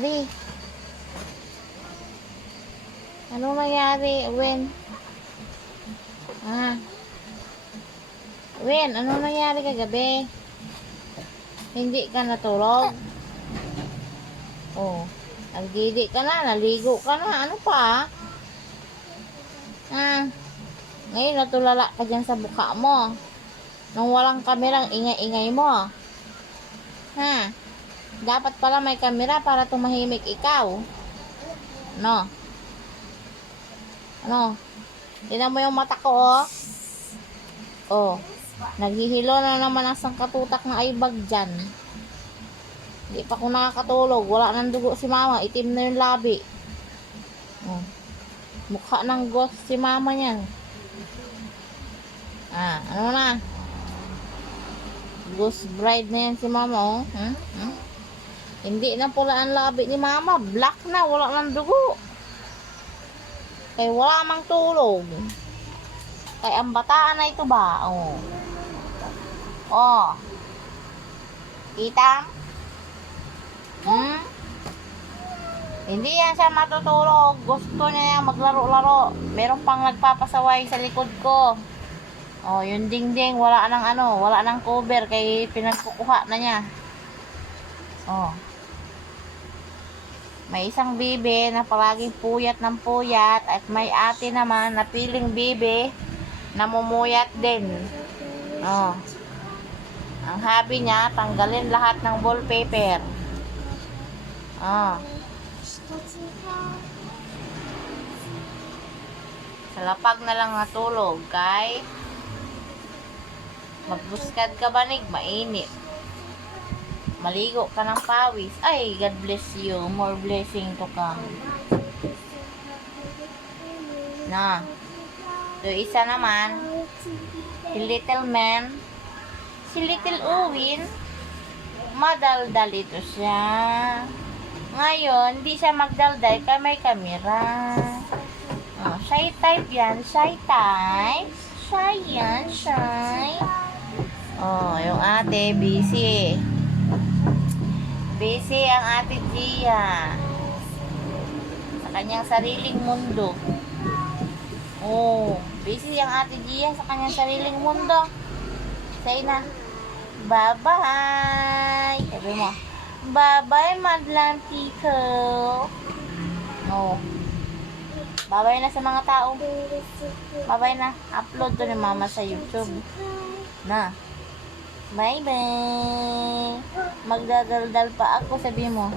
Di, ano nangyari, Wen? Ah, Wen, ano nangyari kagabi? Hindi ka natulog? Oh, nagdidi ka na, naligo ka na, ano pa? Ah, ngayon natulala ka dyan sa buka mo. Nung walang kamerang ingay-ingay mo. Ha? Dapat pala may kamera para tumahimik ikaw. No? Ano? Tingnan mo yung mata ko, oh. Oh. Naghihilo na naman ang sangkatutak na aibag dyan. Hindi pa ako nakakatulog. Wala nang dugo si mama. Itim na yung labi. Oh. Mukha ng ghost si mama niyan. Ah, ano na? Ghost bride na yan si mama, oh. Hindi na pula ang labi ni mama. Black na. Wala nang dugo. Kaya wala mang tulog. Kaya ang bataan na ito ba? Oh. Oh. Kita? Hindi yan siya matutulog. Gusto niya yan maglaro-laro. Meron pang nagpapasaway sa likod ko. Oh, yung dingding, wala nang cover kay pinagkukuha na niya. Oh. May isang bibe na palaging puyat ng puyat at may ate naman na piling bibe na mumuyat din. Oh. Ang hobby niya, tanggalin lahat ng wallpaper. Oh. Sa lapag na lang natulog, kay magbuskad ka banig, mainit. Maligo ka ng pawis. Ay, God bless you. More blessing to come. Na. So, isa naman. Si Little Man. Si Little Owen. Madaldal ito siya. Ngayon, hindi siya magdaldal kaya may kamera. Oh, shy type yan. Shy type. Shy yan. Shy. Oh, yung ate, busy. Busy ang ate Gia sa kanyang sariling mundo. Oh, busy ang ate Gia sa kanyang sariling mundo. Say na, bye-bye. Sabi mo, bye-bye, madlang tiko. Oh, bye-bye na sa mga tao. Bye-bye na. Upload to ni mama sa YouTube. Na. Bye-bye. Magdadaldal pa ako, sabi mo.